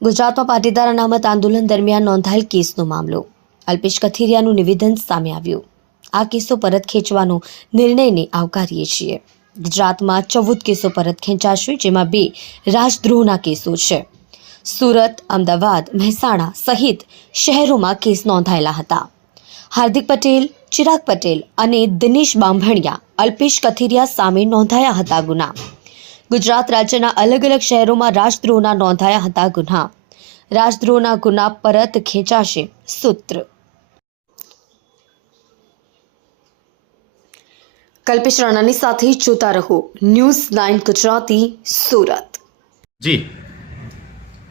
ગુજરાતમાં પાટીદાર અનામત આંદોલન દરમિયાન નોંધાયેલ કેસનો મામલો. અલ્પેશ કથિરિયાનું નિવેદન સામે આવ્યું. આ કેસો પરત ખેંચવાનો નિર્ણયને આવકારીએ છીએ. ગુજરાતમાં 14 કેસો પરત ખેંચાશે, જેમાં 2 રાજદ્રોહના કેસો છે. સુરત, અમદાવાદ, મહેસાણા સહિત શહેરોમાં કેસ નોંધાયેલા હતા. હાર્દિક પટેલ, ચિરાગ પટેલ અને દિનેશ બાંભણિયા, અલ્પેશ કથિરિયા સામે નોંધાયા હતા ગુના. ગુજરાત રાજ્યના અલગ અલગ શહેરોમાં રાજદ્રોહના નોંધાયા હતા ગુના. રાજદ્રોહના ગુના પરત ખેંચાશે. સૂત્ર કલ્પેશ રાણાની સાથે જોતા રહો ન્યૂઝ 9 ગુજરાતી, સુરત.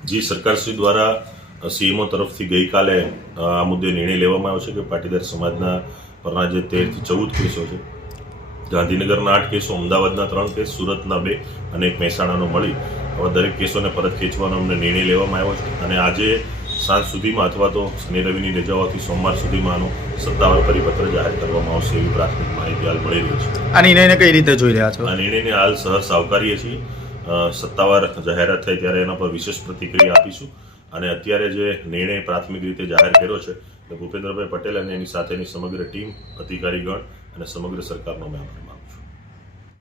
જી સરકારશ્રી દ્વારા સીએમઓ તરફથી ગઈકાલે આ મુદ્દે નિર્ણય લેવામાં આવ્યો છે કે પાટીદાર સમાજના પરના જે 13 થી 14 કેસો છે, ગાંધીનગરના 8 કેસો, અમદાવાદના 3 કેસ, સુરતના 2 અને એક મહેસાણાનો મળી હવે દરેક કેસોને પરત ખેંચવાનો અમને નિર્ણય લેવામાં આવ્યો છે. અને આજે સાંજ સુધીમાં અથવા તો શનિ રવિની રજાઓથી સોમવાર સુધીમાં આનો સત્તાવાર પરિપત્ર જાહેર કરવામાં આવશે એવી પ્રાથમિક માહિતી હાલ મળી રહી છે. આ નિર્ણયને કઈ રીતે જોઈ રહ્યા છો? આ નિર્ણયને હાલ સહર્ષ આવકારીએ છીએ. સત્તાવાર જાહેરાત થાય ત્યારે એના પર વિશેષ પ્રતિક્રિયા આપીશું. અને અત્યારે જે નિર્ણય પ્રાથમિક રીતે જાહેર કર્યો છે તે ભૂપેન્દ્રભાઈ પટેલ અને એની સાથેની સમગ્ર ટીમ, અધિકારીગણ અને સમગ્ર સરકારનો મેં આભાર.